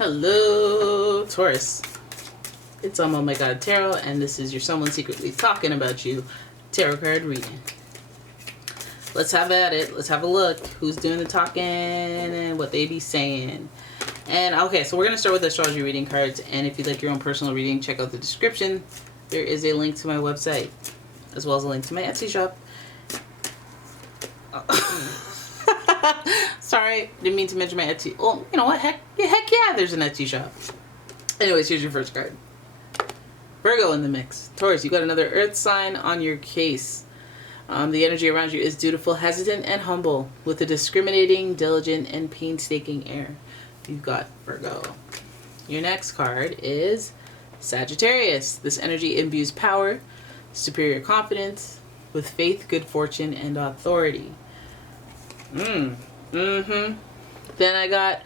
Hello, Taurus. It's umomgtarot, and this is your someone secretly talking about you tarot card reading. Let's have at it. Let's have a look. Who's doing the talking and what they be saying. And okay, so we're going to start with astrology reading cards. And if you'd like your own personal reading, check out the description. There is a link to my website, as well as a link to my Etsy shop. Sorry, didn't mean to mention my Etsy. Oh, you know what? Heck yeah, there's an Etsy shop. Anyways, here's your first card. Virgo in the mix. Taurus, you got another earth sign on your case. The energy around you is dutiful, hesitant, and humble, with a discriminating, diligent, and painstaking air. You've got Virgo. Your next card is Sagittarius. This energy imbues power, superior confidence, with faith, good fortune, and authority. Then I got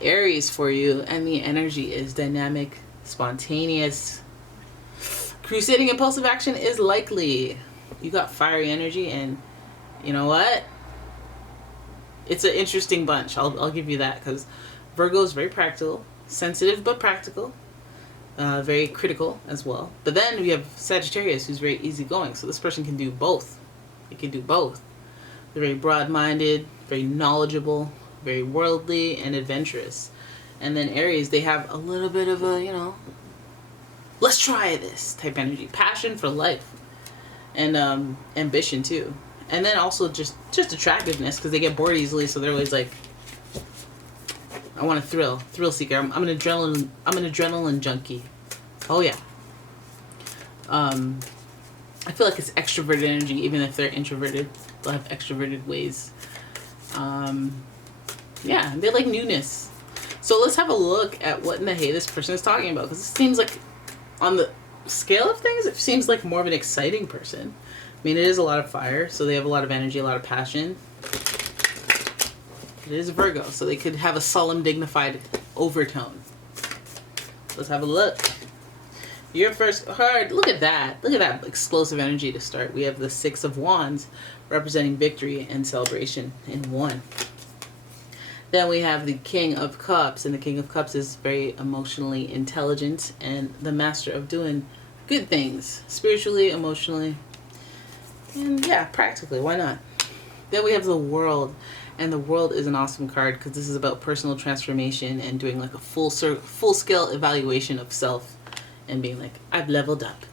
Aries for you, and the energy is dynamic, spontaneous. Crusading impulsive action is likely. You got fiery energy, and you know what? It's an interesting bunch. I'll give you that, because Virgo is very practical, sensitive but practical, very critical as well. But then we have Sagittarius, who's very easygoing. So this person can do both. It can do both. They're very broad-minded, very knowledgeable, very worldly, and adventurous. And then Aries, they have a little bit of a, let's try this type energy. Passion for life. And ambition too. And then also just attractiveness, because they get bored easily, so they're always like, I want a thrill seeker. I'm an adrenaline junkie. Oh yeah. I feel like it's extroverted energy, even if they're introverted. They'll have extroverted ways. Yeah, they like newness. So let's have a look at what in the hey this person is talking about, because it seems like, on the scale of things, it seems like more of an exciting person. I mean, it is a lot of fire, so they have a lot of energy, a lot of passion. It is Virgo, so they could have a solemn, dignified overtone. Let's have a look. Your first card, look at that. Look at that explosive energy to start. We have the Six of Wands, representing victory and celebration in one. Then we have the King of Cups, and the King of Cups is very emotionally intelligent and the master of doing good things, spiritually, emotionally, and yeah, practically. Why not? Then we have the World, and the World is an awesome card because this is about personal transformation and doing like a full-scale evaluation of self and being like, I've leveled up,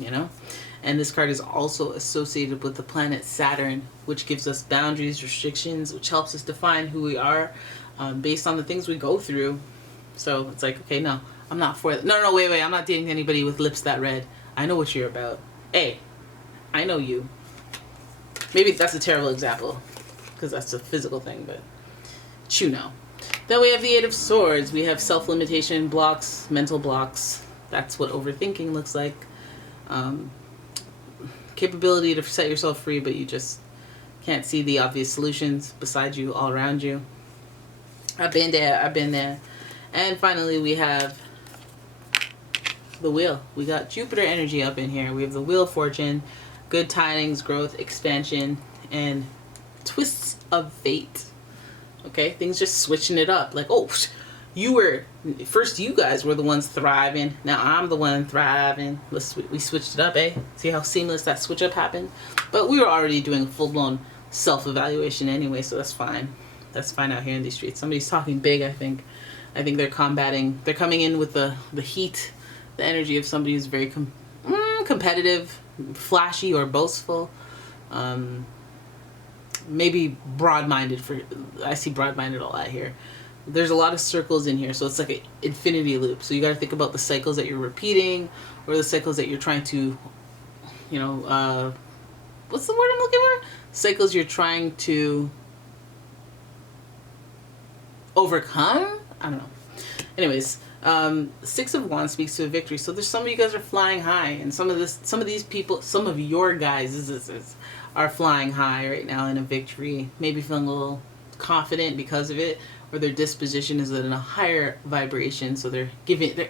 And this card is also associated with the planet Saturn, which gives us boundaries, restrictions, which helps us define who we are based on the things we go through. So it's like, okay, no, I'm not for it. No, wait, I'm not dating anybody with lips that red. I know what you're about. Hey, I know you. Maybe that's a terrible example, because that's a physical thing, but you know. Then we have the Eight of Swords. We have self-limitation blocks, mental blocks. That's what overthinking looks like. Capability to set yourself free, but you just can't see the obvious solutions beside you, all around you. I've been there. And finally, we have the Wheel. We got Jupiter energy up in here. We have the Wheel of Fortune, good tidings, growth, expansion, and twists of fate. Okay, things just switching it up. Like, oh, you guys were the ones thriving. Now I'm the one thriving. We switched it up, eh? See how seamless that switch up happened? But we were already doing full-blown self-evaluation anyway, so that's fine. That's fine out here in these streets. Somebody's talking big, I think. I think they're coming in with the heat, the energy of somebody who's very competitive, flashy, or boastful. Maybe broad-minded. I see broad-minded a lot here. There's a lot of circles in here, so it's like an infinity loop. So you got to think about the cycles that you're repeating, or the cycles that you're trying to, what's the word I'm looking for? Cycles you're trying to overcome? I don't know. Anyways, Six of Wands speaks to a victory. So there's some of you guys are flying high, and some of your guys are flying high right now in a victory. Maybe feeling a little confident because of it, or their disposition is in a higher vibration, so they're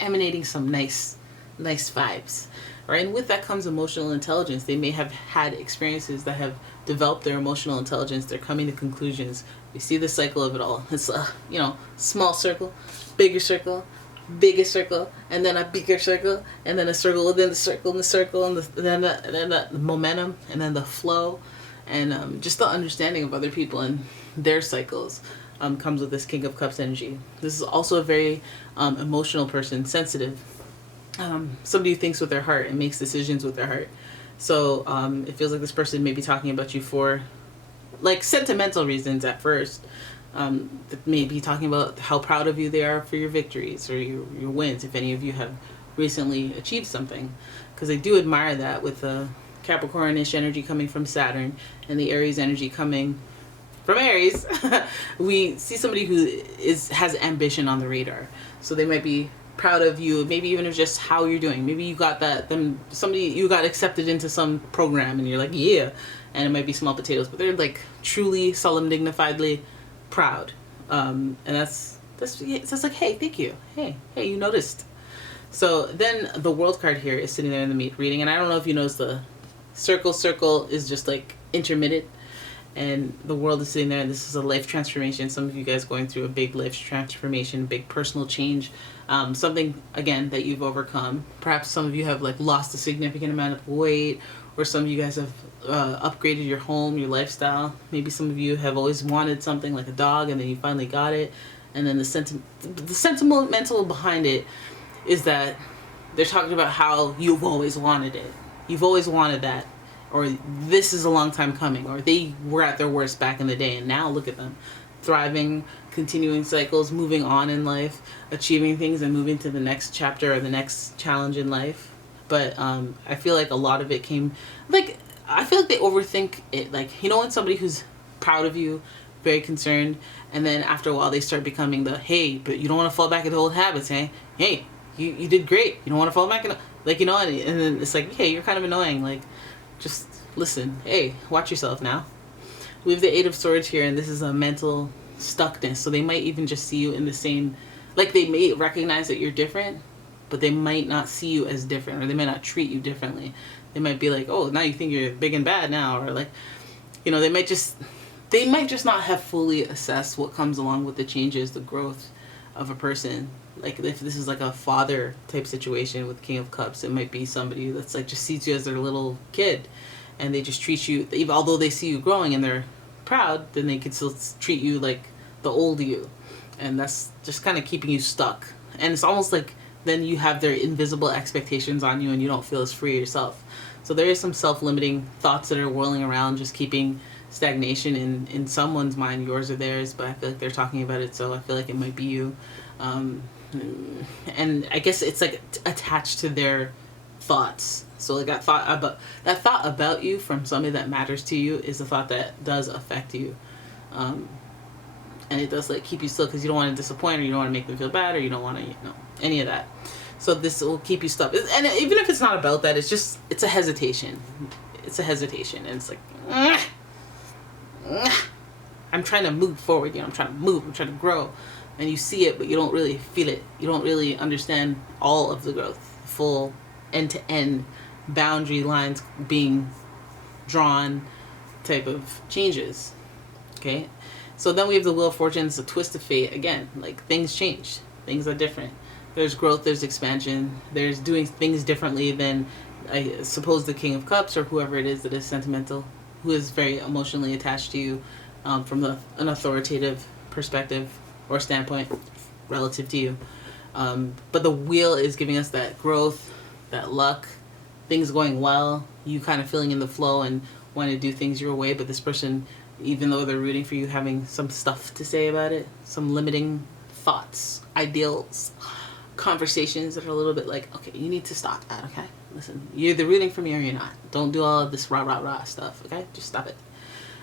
emanating some nice vibes, right? And with that comes emotional intelligence. They may have had experiences that have developed their emotional intelligence. They're coming to conclusions We see the cycle of it all. It's a, you know, small circle, bigger circle, biggest circle, and then a bigger circle, and then a circle within the circle, and the circle, and then the momentum, and then the flow, and just the understanding of other people and their cycles comes with this King of Cups energy. This is also a very emotional person, sensitive. Somebody who thinks with their heart and makes decisions with their heart. So it feels like this person may be talking about you for like sentimental reasons at first. Maybe talking about how proud of you they are for your victories or your wins, if any of you have recently achieved something, because they do admire that with the Capricornish energy coming from Saturn and the Aries energy coming from Aries. We see somebody who has ambition on the radar, so they might be proud of you, maybe even of just how you're doing. Maybe you got you got accepted into some program and you're like, yeah, and it might be small potatoes, but they're like truly solemn, dignifiedly proud, and that's like, hey, thank you, hey, you noticed. So then the World card here is sitting there in the reading, and I don't know if you notice the circle is just like intermittent, and the World is sitting there, and this is a life transformation. Some of you guys going through a big life transformation, big personal change, something again that you've overcome. Perhaps some of you have like lost a significant amount of weight, or some of you guys have upgraded your home, your lifestyle. Maybe some of you have always wanted something like a dog, and then you finally got it. And then the sentimental behind it is that they're talking about how you've always wanted it. You've always wanted that, or this is a long time coming, or they were at their worst back in the day, and now look at them, thriving, continuing cycles, moving on in life, achieving things, and moving to the next chapter or the next challenge in life. But I feel like a lot of it came, like, I feel like they overthink it. Like, you know, when somebody who's proud of you, very concerned, and then after a while they start becoming the, hey, but you don't want to fall back into old habits, hey? Hey, you did great. You don't want to fall back into, like, you know, and then it's like, hey, you're kind of annoying. Like, just listen. Hey, watch yourself now. We have the Eight of Swords here, and this is a mental stuckness. So they might even just see you in the same, like, they may recognize that you're different, but they might not see you as different, or they might not treat you differently. They might be like, oh, now you think you're big and bad now, or like, you know, they might just not have fully assessed what comes along with the changes, the growth of a person. Like, if this is like a father type situation with King of Cups, it might be somebody that's like just sees you as their little kid, and they just treat you, even although they see you growing and they're proud, then they could still treat you like the old you, and that's just kind of keeping you stuck. And it's almost like then you have their invisible expectations on you, and you don't feel as free yourself. So there is some self-limiting thoughts that are whirling around, just keeping stagnation in someone's mind, yours or theirs, but I feel like they're talking about it, so I feel like it might be you. And I guess it's like attached to their thoughts. So like that thought about you from somebody that matters to you is a thought that does affect you. And it does like keep you still, because you don't want to disappoint, or you don't want to make them feel bad, or you don't want to, you know, any of that. So this will keep you stuck. And even if it's not about that, it's a hesitation. It's a hesitation, and it's like, I'm trying to move forward, you know, I'm trying to grow. And you see it, but you don't really feel it. You don't really understand all of the growth, full end-to-end boundary lines being drawn type of changes. Okay? So then we have the Wheel of Fortune, it's a twist of fate. Again, like, things change. Things are different. There's growth, there's expansion, there's doing things differently than, I suppose, the King of Cups or whoever it is that is sentimental, who is very emotionally attached to you from an authoritative perspective or standpoint relative to you. But the Wheel is giving us that growth, that luck, things going well, you kind of feeling in the flow and wanting to do things your way, but this person, even though they're rooting for you, having some stuff to say about it, some limiting thoughts, ideals, conversations that are a little bit like, okay, you need to stop that, okay? Listen, you're either rooting for me or you're not. Don't do all of this rah stuff, okay? Just stop it.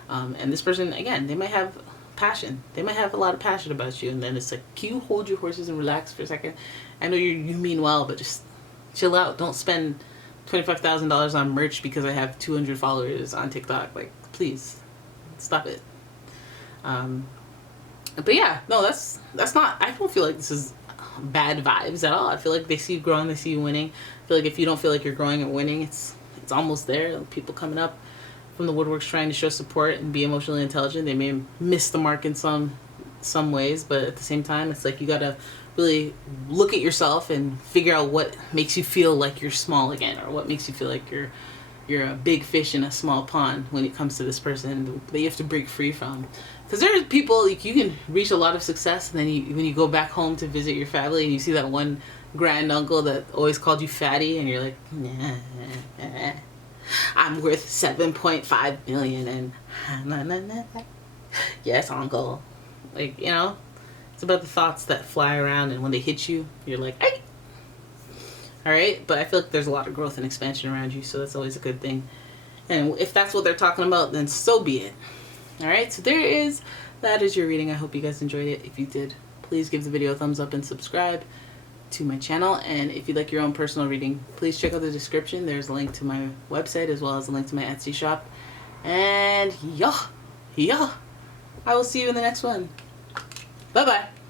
And this person, again, they might have passion. They might have a lot of passion about you, and then it's like, can you hold your horses and relax for a second? I know you mean well, but just chill out. Don't spend $25,000 on merch because I have 200 followers on TikTok. Like, please stop it. But yeah, no, that's not, I don't feel like this is bad vibes at all. I feel like they see you growing, they see you winning. I feel like if you don't feel like you're growing and winning, it's almost there. People coming up, from the woodworks trying to show support and be emotionally intelligent. They may miss the mark in some ways, but at the same time, it's like you gotta really look at yourself and figure out what makes you feel like you're small again, or what makes you feel like you're a big fish in a small pond when it comes to this person that you have to break free from. Because there are people, like, you can reach a lot of success, and then when you go back home to visit your family and you see that one grand uncle that always called you fatty, and you're like, nah, I'm worth 7.5 million and yes, uncle. Like, you know, it's about the thoughts that fly around, and when they hit you, you're like, hey. All right, but I feel like there's a lot of growth and expansion around you, so that's always a good thing. And if that's what they're talking about, then so be it. All right, so that is your reading. I hope you guys enjoyed it. If you did, please give the video a thumbs up and subscribe to my channel. And if you'd like your own personal reading, please check out the description. There's a link to my website as well as a link to my Etsy shop. And yeah, I will see you in the next one. Bye-bye.